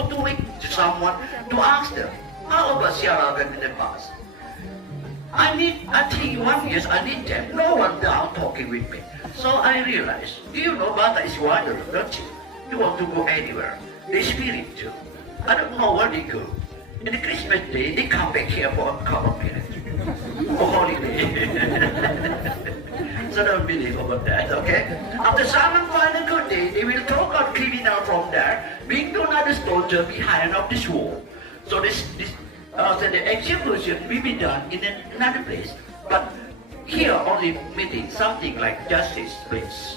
or to wait to someone to ask them, how about Sierra in the past? I think 1 year I need them, no one down talking with me. So I realized, you know, Batak is wandering, don't you? You want to go anywhere. They spirit too. I don't know where they go. In the Christmas day, they come back here for a couple of minutes. For holiday. So don't believe about that, okay? After someone find a good day, they will talk out criminal from there, bring to another stone behind of this wall. So so the execution will be done in another place. But here only meeting something like justice place.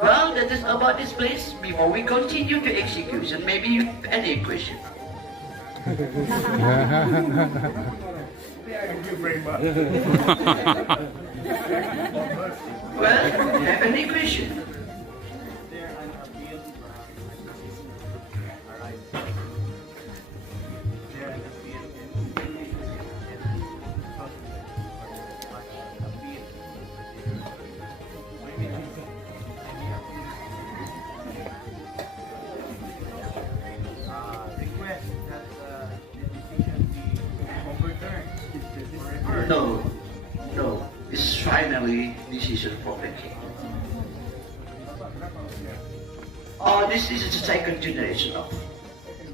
Well, that is about this place. Before we continue to execution, maybe you have any question? Thank you very much. Well, have any question? No. It's finally decision for the king. Oh, this is the second generation of.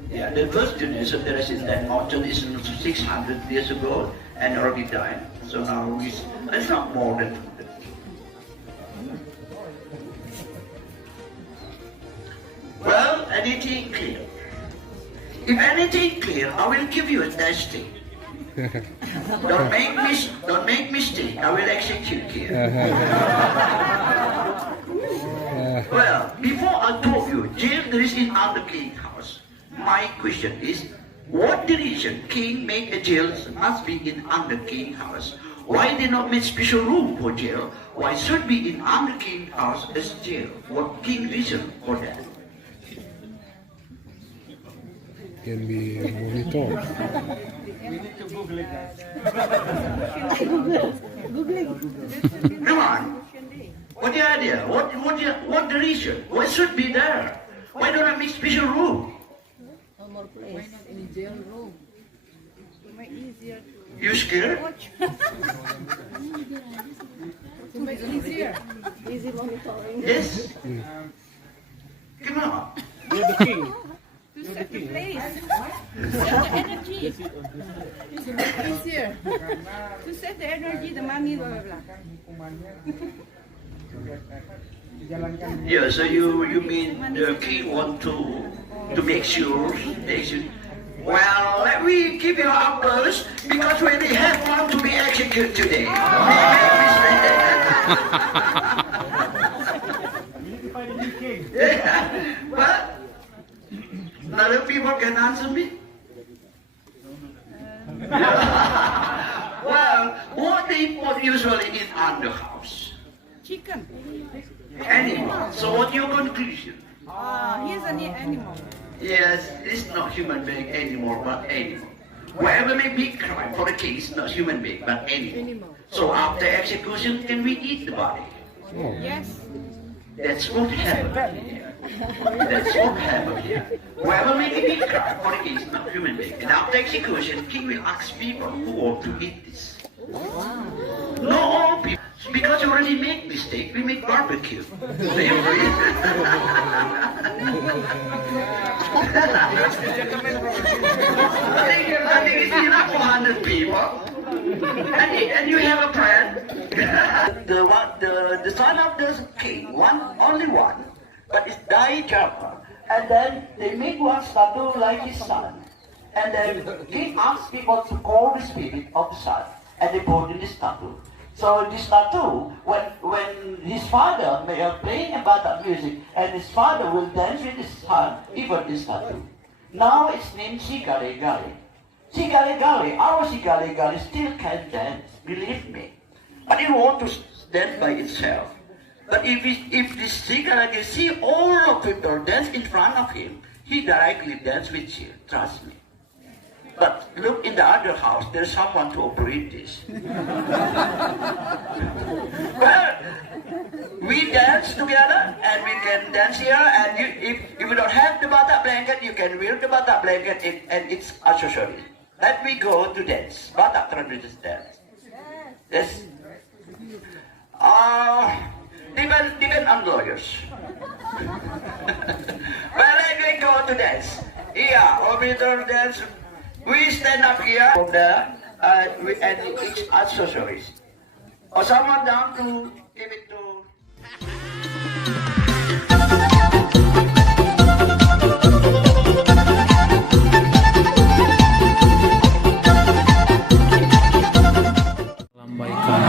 Yeah, the first generation that is in that mountain is 600 years ago and already died. So now it's not more than 100. Well, anything clear? If anything clear, I will give you a testing. Don't make mistake. I will execute here. Well, before I told you, jail there is in under king house. My question is, what the reason king make a jail must be in under king house? Why they not make special room for jail? Why should be in under king house as jail? What king reason for that? Can be monitored. We need to Google it, guys. Come on. What's the idea? What the reason? What should be there? Why don't I make special room? No more place in jail room. To make easier to You scared? watch. To make easier. Easy monitoring. Yes. Come on. You're the king. To set the place. The energy. To make easier. To set the energy, the money, blah, blah, blah. Yeah, so you mean the king want to make sure. Well, let me give you applause because we have one to be executed today. We need to find a new king. But other people can answer me. Well, what they put usually in under house? Chicken. Animal. So what's your conclusion? Here's an animal. Yes, it's not human being anymore, but animal. Whatever may be crime for the case, not human being, but animal. So after execution, can we eat the body? Yes. That's what happened here. That's what happened here. Whoever may be crime for the case, not human being. And after execution, king will ask people who want to eat this. No all people. Because you already make mistake, we make barbecue. I think it's enough for 100 people. And you have a plan. The son of the king, only one, but it's died Java. And then they make one statue like his son. And then he asks people to call the spirit of the son, and they put in the statue. So this statue, when his father may have playing about that music, and his father will dance with his son, even this statue. Now it's named Sigale Gali. Sigale Gali, our Sigale Gali still can dance, believe me. But it wants to dance by itself. But if this Sigale Gali see all of people dance in front of him, he directly dance with you, trust me. But look in the other house, there's someone to operate this. Well, we dance together, and we can dance here. And if you don't have the Batak blanket, you can wear the Batak blanket and its accessory. Let me go to dance. Batak traditional dance. Yes. Depend on lawyers. Well, let me go to dance. Yeah, orbital dance. We stand up here from there and each accessories. Or someone down to give it to. Lambaikan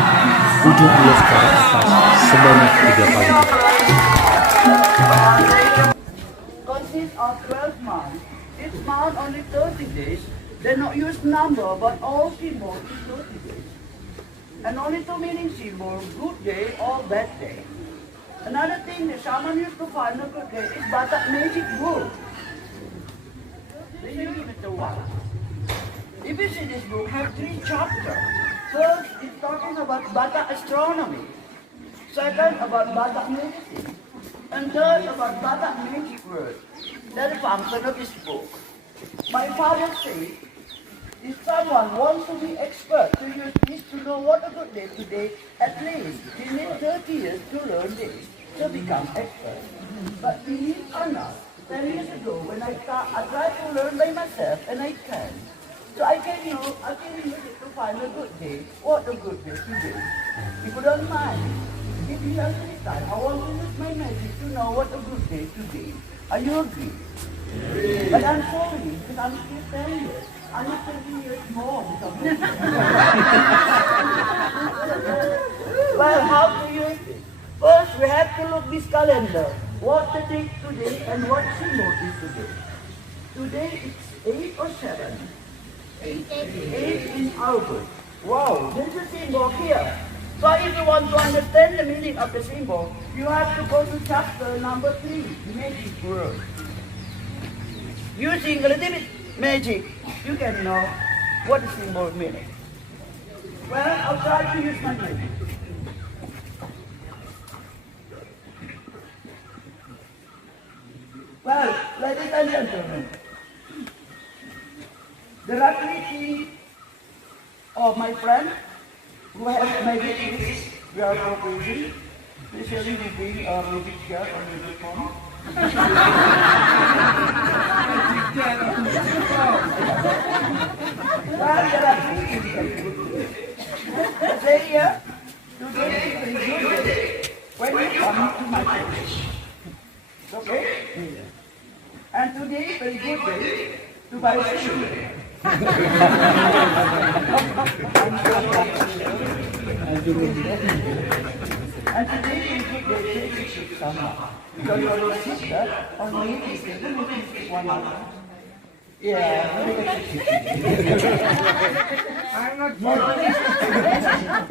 ujung ulas ke atas sebanyak 3 kali. Consists of 12 months. Each month only 30 days. They not use number, but all symbols is 30 days. And only two meaning symbols, good day or bad day. Another thing the shaman used to find a good day is Batak magic book. Then you give it to one. If you see this book, have 3 chapters. First, it's talking about Batak astronomy. Second, about Batak medicine. And third, about Batak magic words. That's the function of this book. My father said, if someone wants to be expert to use this to know what a good day today, at least he needs 30 years to learn this to become expert. But believe or not, 10 years ago when I tried to learn by myself and I can. So I can use it to find a good day, what a good day today. If you don't mind, if you have any time, I want to use my magic to know what a good day today. Are you agree? But I'm sorry, because I'm still 10 years. I'm not 20 years more. Well, how to use it? First, we have to look this calendar. What the date today and what symbol is today. Today it's 8 or 7? 8 in August. Wow, there's a symbol here. So if you want to understand the meaning of the symbol, you have to go to chapter number 3, magic word. Using a little bit magic, you can know what the symbol means. Well, I'll try to use my magic. Well, ladies and gentlemen, the ability of my friend who has magic is we are proposing, especially you bring a magic chair or magic phone. Say here, today is a good day when you come to my place. Okay? And today is a good day to buy sushi. And today is a good day to ship someone. Because your sister or me is one month. Yeah, I'm not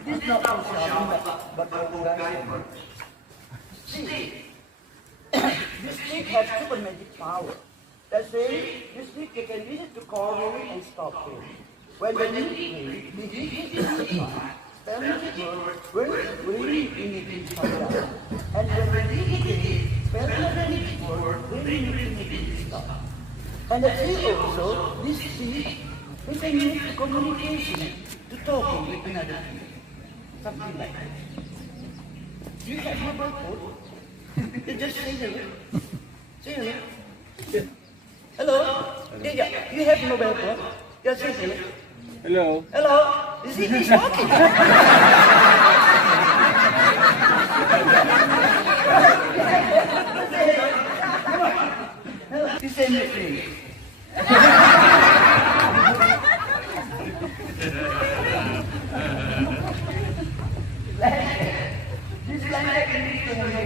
this is not for shopping, but for production. See, this stick has super magic power. That's it. This stick you can use it to call rain and stop rain. When the need rain, the heat is in the fire. Spell magic word, rain in it come down. And when the need rain, spell magic word, rain in it stop. And the tree also, this tree, we can use to communication, to talking with another tree. Something like that. You have mobile phone? You just say hello. Say hello. Hello? Yeah, you have mobile phone? Just say hello. Hello. Hello? You see, he's talking. You say me, please. This blanket needs to have a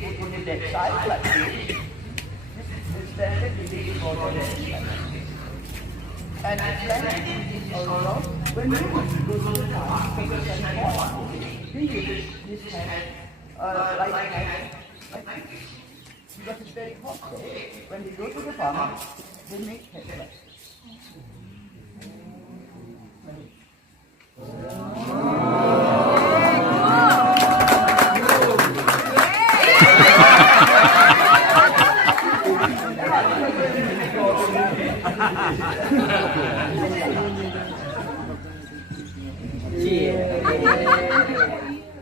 put on that side like this. This blanket is for the dead side. And this blanket is also when you go to the house, because it's hot, you use this hand like this. Because it's very hot. When they go to the farm, they make headlights.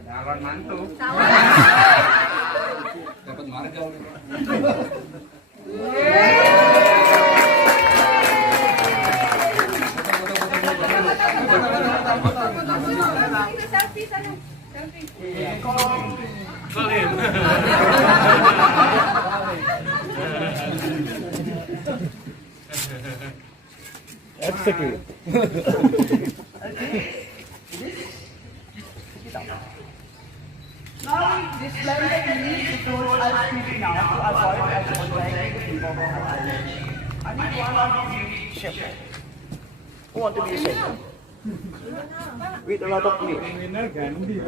Lawan mantu. Dapat marga ulit. Selfie sana. Selfie. Exactly. Now, this blended meat because I'll speak now to avoid contact the people of our island. I need one of you chef. Who want to be a chef? With a lot of meat. Winner Gandhi.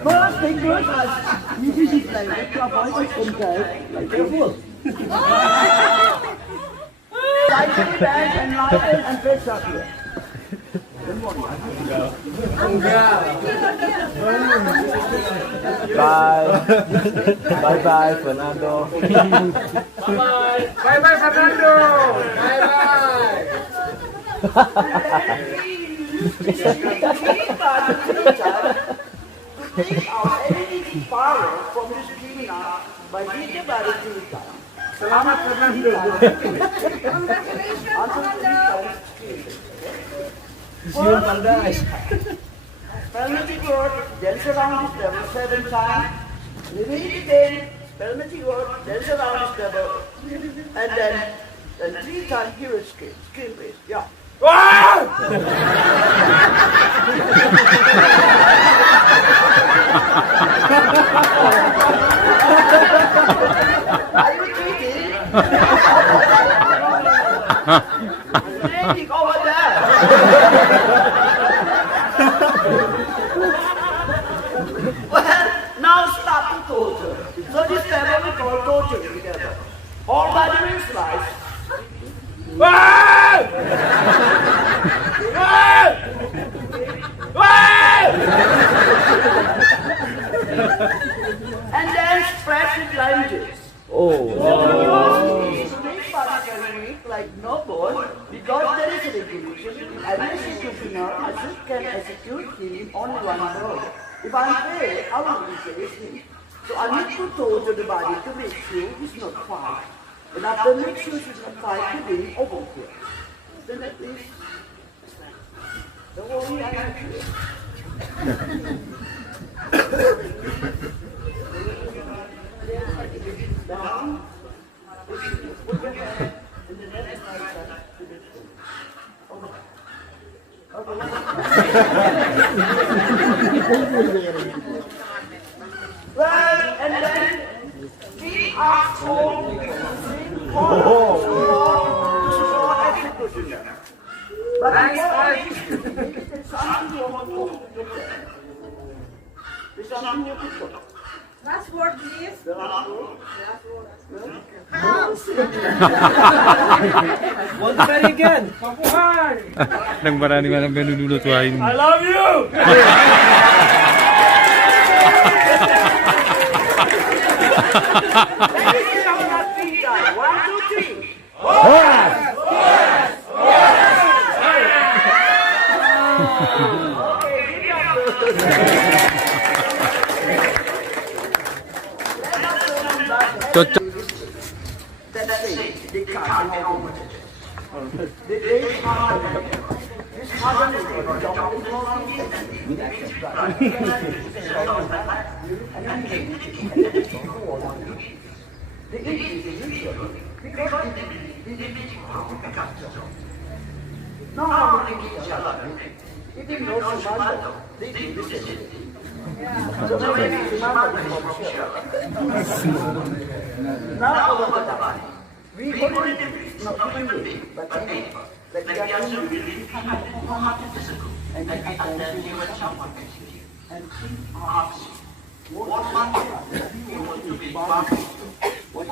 First thing first, you visit like to avoid contact, like careful. Slightly bend and lighten and press up here. Bye. Bye bye, Fernando. Bye bye Fernando. Bye bye. To take out any power from this criminal by hitting the body 2 times. Selamat Fernando. Pelmetic word, dance around this level 7 times. Repeat it again. Pelmetic word, dance around this level. And then 3 times here is skin. Skin base. Yeah. Are you cheating? Cheating over there. Well, now start to torture. So this level we call torturing together. All body will slice. And then spread with lunges. Oh. To make body very weak, like no bone, because there is a regulation. An executioner can execute him in only one blow. If I'm fair, I will replace him. So I need to torture the body to make sure he's not fight. And after make sure he's not fight, to bring over here. Then at least, don't worry, I got you. Down. Put your hand in the left side to the well, and then we are told to execution. But I something you want to do. There's something you can do. Last word, please. The last word. Want to try again? Nang marami man ang menululutuin. I love you. One, two, three. Cocok. That's it. They can't hold it. They can't. This cousin is going to jump in the no, even though Sumando, they do the same thing. So maybe Sumando is now over the body. We already did this, not even me, but anyway. Like we are doing really physical. And then we will jump on it. And see opposite. What one you want to be barbecue? What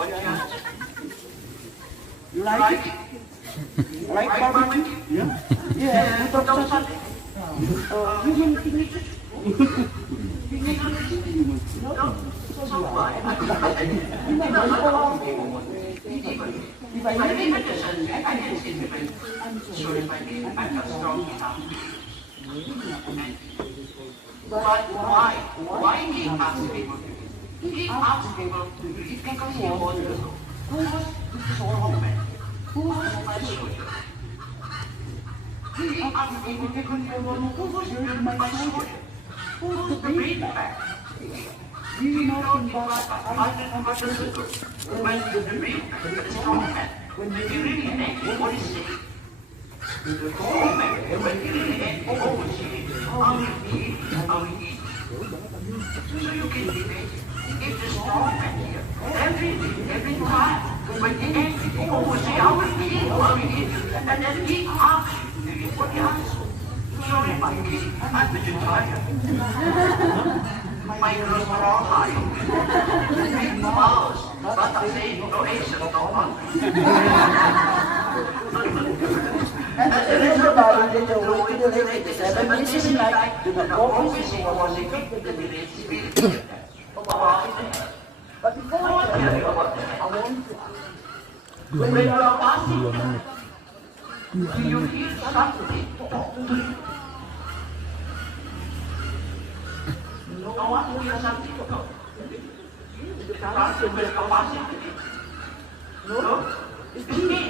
you like it? Like barbecue? Yeah. Yeah, you talk something. But why? Why he asks people? He asks people because he wonders who was the woman? Who was my soldier? He asks people because he wonders who was my soldier? Who was the main fact? You know in Batak, I was the good. When the main fact, the strong man, when you really think what is saying, the strong man, when you really think what is saying, how we eat. So you can debate if the strong man here, every time, when he always say, how we eat, and then he asks you, what he asks you? Sorry, my kid, I'm vegetarian. My girls are all high. Big mouse, but I say no Asian, no hungry. And the little about it, the way to the latest 7 years in life, do not always see what was in the village spirit. But before I tell you about that, I want to ask. When you are passing, do you hear something? No one will hear something. No. The person will come passing. No. It's me.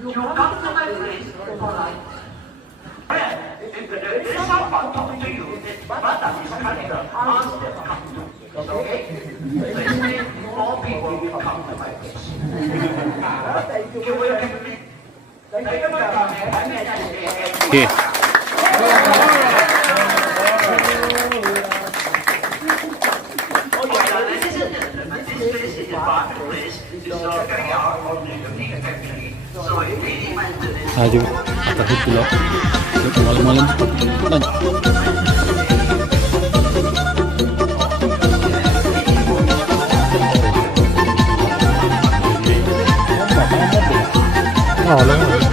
You come to my place for life. If there is someone talking to you, Batak is coming to ask them to come to. Okay? So instead, more people will come to my place. You will give me. Okay. This place is a Batak place. It's not very hard on the factory. So it really went to this. Ayo, kahit pula. Malam-malam lan. Oh,